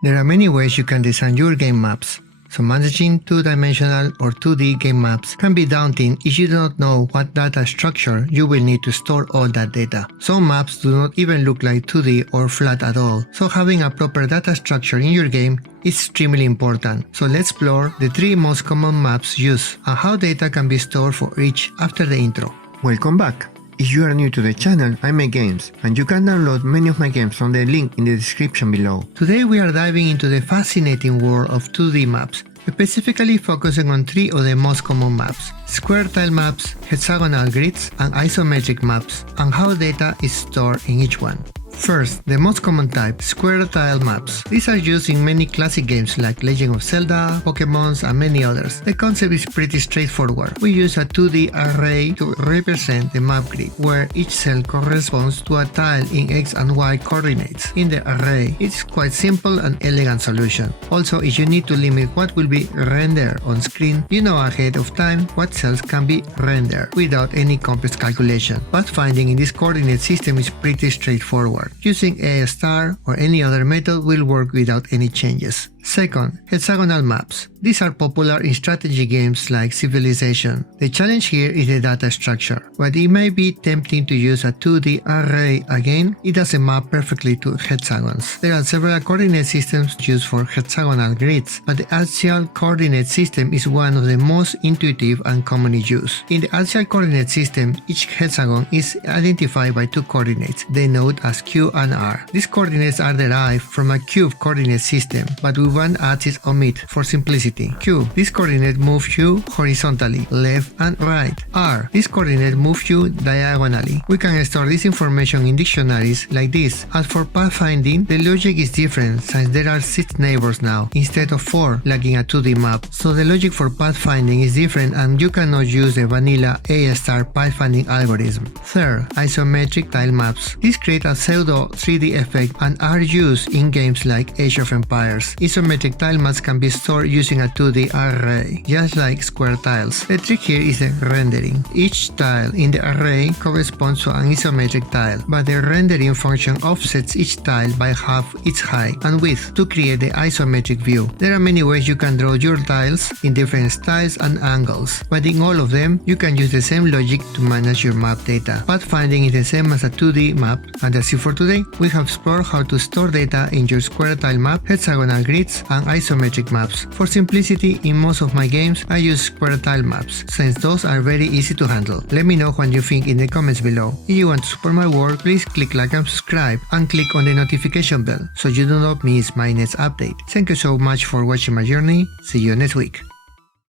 There are many ways you can design your game maps. So managing two-dimensional or 2D game maps can be daunting if you do not know what data structure you will need to store all that data. Some maps do not even look like 2D or flat at all, so having a proper data structure in your game is extremely important. So let's explore the 3 most common maps used and how data can be stored for each after the intro. Welcome back! If you are new to the channel, I make games, and you can download many of my games from the link in the description below. Today we are diving into the fascinating world of 2D maps, specifically focusing on 3 of the most common maps: square tile maps, hexagonal grids, and isometric maps, and how data is stored in each one. First, the most common type, square tile maps. These are used in many classic games like Legend of Zelda, Pokémon, and many others. The concept is pretty straightforward. We use a 2D array to represent the map grid, where each cell corresponds to a tile in X and Y coordinates. In the array, it's quite simple and elegant solution. Also, if you need to limit what will be rendered on screen, you know ahead of time what cells can be rendered without any complex calculation. Pathfinding in this coordinate system is pretty straightforward. Using a star or any other method will work without any changes. Second, hexagonal maps. These are popular in strategy games like Civilization. The challenge here is the data structure. While it may be tempting to use a 2D array again, it doesn't map perfectly to hexagons. There are several coordinate systems used for hexagonal grids, but the axial coordinate system is one of the most intuitive and commonly used. In the axial coordinate system, each hexagon is identified by 2 coordinates, denoted as Q and R. These coordinates are derived from a cube coordinate system, but with one axis omit for simplicity. Q. This coordinate moves you horizontally, left and right. R. This coordinate moves you diagonally. We can store this information in dictionaries like this. As for pathfinding, the logic is different since there are 6 neighbors now, instead of 4 like in a 2D map. So the logic for pathfinding is different and you cannot use the vanilla A-star pathfinding algorithm. Third, isometric tile maps. These create a pseudo 3D effect and are used in games like Age of Empires. Isometric tile maps can be stored using a 2D array, just like square tiles. The trick here is the rendering. Each tile in the array corresponds to an isometric tile, but the rendering function offsets each tile by half its height and width to create the isometric view. There are many ways you can draw your tiles in different styles and angles, but in all of them, you can use the same logic to manage your map data. Pathfinding is the same as a 2D map, and that's it for today. We have explored how to store data in your square tile map, hexagonal grids, and isometric maps. For simplicity, in most of my games, I use square tile maps, since those are very easy to handle. Let me know what you think in the comments below. If you want to support my work, please click like and subscribe, and click on the notification bell so you do not miss my next update. Thank you so much for watching my journey. See you next week.